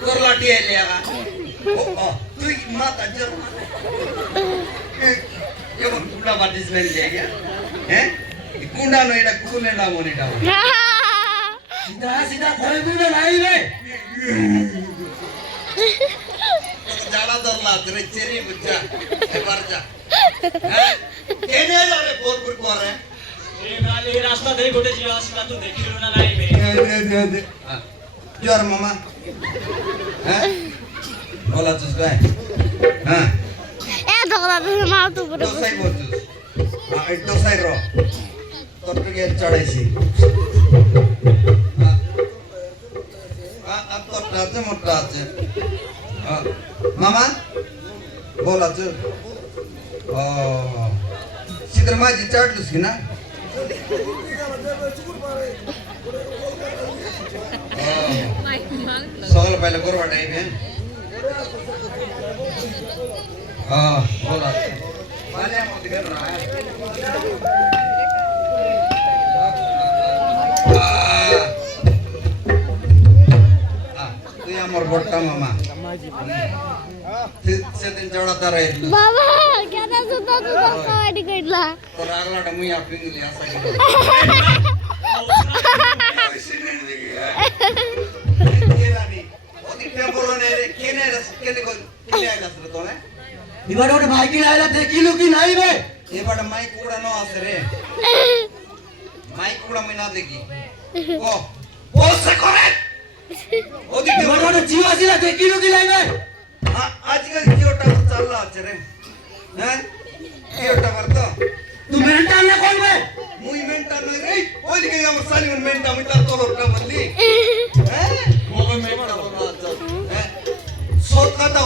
তোর লাঠি এলে আগা তুই মাথা জল এমন কুড়া বাটিস মেরে জায়গা হ্যাঁ কুন্ডা নো এটা কুলে না মনে দাও সিধা সিধা ঘরে দিবে নাই রে জ্বালা ধরলা তোরে চেরি বুঝা এবার যা হ্যাঁ কেনে যাবে বোরপুর করে এই রাস্তা ধরে ঘটে যাওয়া আসলা তো দেখিলো না নাই বে দে জোর মামা হ্যাঁ বলা তুই গায় হ্যাঁ এ ধরা ধরে মার তো বড় দোসাই বলছিস এই দোসাই র তোর থেকে চড়াইছি अब तो टाचे मोटा আছে मामा बोला तू ओ सीधर माझी चाटलूस की ना सगळं पहिलं गोरवा टाईप आहे हा बोला पाण्यामध्ये गेलो ना তুই আমার বড়টা মামা সেদিন জড়াতার বাবা কেন সুতা তো কাটি কইলা তোর আগলাটা মুই আপনি নিলি আসা গেল কেরানি ওদি টেম্পোলো নে রে কেনে আইলাস রে তোনে ಇವಾಗ ಒಂದು ಮಾಹಿತಿ ಆಯ್ಲ ದೇಖಿಲು ಕಿ ನಾಯಿ ಬೇ এবারে মাইক ಕೂಡ নো আছে রে মাইক ಕೂಡ মই না দেখি ও বলছে করে ওদি ಇವಾಗ ಒಂದು ಜೀವ ಸಿಲ ದೇಖಿಲು ಕಿ ನಾಯಿ ಬೇ আজকাল জিওটা চাল্লা আছে রে হ্যাঁ জিওটা করতো तू मेंटा ना कौन बे মুই মেন্টা নই রে ওইদিকে আমার সালিমন মেন্টা আমি তার তলরটা বললি হ্যাঁ মোকে মেন্টা বলনা হ্যাঁ সত কথা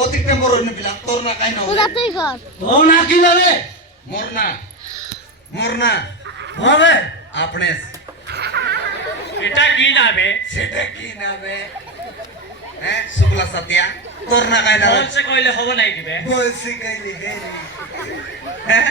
অধিক টেম্পোর নে বিলা তোর না কাই না ওরা তুই কর तो ना की ना बे মরনা হবে আপনি এটা কি নাবে সেটা কি নামে হ্যাঁ শুক্লা সাতিয়া তোর না কাই না বলছে কইলে হবে নাই কি বে বলছি কাইলি হ্যাঁ